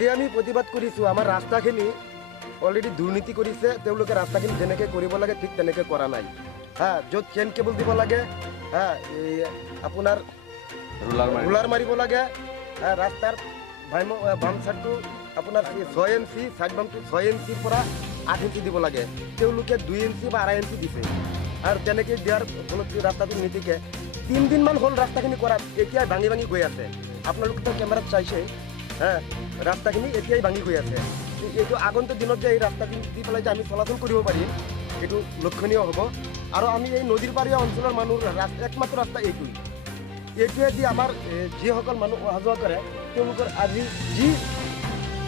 আজি আমি প্ৰতিবাদ কৰিছোঁ আমাৰ ৰাস্তাখিনি অলৰেডি দুৰ্নীতি কৰিছে তেওঁলোকে ৰাস্তাখিনি যেনেকৈ কৰিব লাগে ঠিক তেনেকৈ কৰা নাই হা য'ত চেইন কেবল দিব লাগে হা এই আপোনাৰ ৰোলাৰ মাৰিব লাগে ৰাস্তাৰ বাম চাইডটো আপোনাৰ 6 ইঞ্চি চাইড বামটো 6 ইঞ্চিৰ পৰা 8 ইঞ্চি দিব লাগে তেওঁলোকে 2 ইঞ্চি বা 2.5 ইঞ্চি দিছে আৰু তেনেকৈ দিয়াৰ ফলত ৰাস্তাটো নীতিকে 3 দিনমান হ'ল ৰাস্তাখিনি কৰাত এতিয়াই ভাঙি ভাঙি গৈ আছে আপোনালোকে কেমেৰাত চাইছে হা ৰাস্তাখিনি এতিয়াই ভাঙি গৈ আছে এইটো আগন্তুক দিনত যে এই ৰাস্তাখিনি দি পেলাই যে আমি চলাচল কৰিব পাৰিম এইটো লক্ষণীয় হ'ব আৰু আমি এই নদীৰ পাৰীয়া অঞ্চলৰ মানুহৰ একমাত্ৰ ৰাস্তা এইটোৱে দি আমাৰ যিসকল মানুহ অহা যোৱা কৰে তেওঁলোকৰ আজি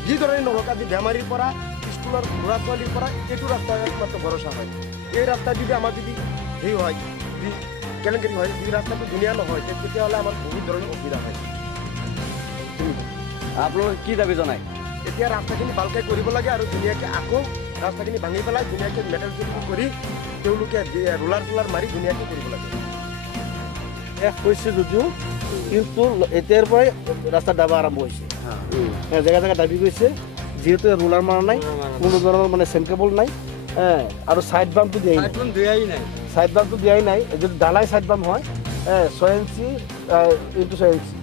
যিদৰে নহওক আজি বেমাৰীৰ পৰা স্কুলৰ ল'ৰা ছোৱালীৰ পৰা এইটো ৰাস্তা একমাত্ৰ ভৰসা হয় এই ৰাস্তা যদি আমাৰ যদি হেৰি হয় যদি কেলেংকাৰী হয় যদি ৰাস্তাটো ধুনীয়া নহয় তেতিয়াহ'লে আমাৰ বহুত ধৰণৰ অসুবিধা হয় আপোনালোকে কি দাবী জনায় এতিয়া ৰাস্তাখিনি ভালকৈ কৰিব লাগে আৰু ধুনীয়াকৈ আকৌ ৰাস্তাখিনি ভাঙি পেলাই ধুনীয়াকৈ মেটেল চেটেল কৰি তেওঁলোকে ৰোলাৰ চোলাৰ মাৰি ধুনীয়াকৈ কৰিব লাগে শেষ হৈছে যদিও কিন্তু এতিয়াৰ পৰাই ৰাস্তা ডাবা আৰম্ভ হৈছে জেগা জেগা দাবি গৈছে যিহেতু ৰোলাৰ মাৰা নাই কোনো ধৰণৰ মানে চেনকেবল নাই আৰু চাইড বামটো দিয়াই নাই চাইড বামটো দিয়াই নাই যদি ঢালাই চাইড বাম হয় 6 ইঞ্চি ইনটু 6 ইঞ্চি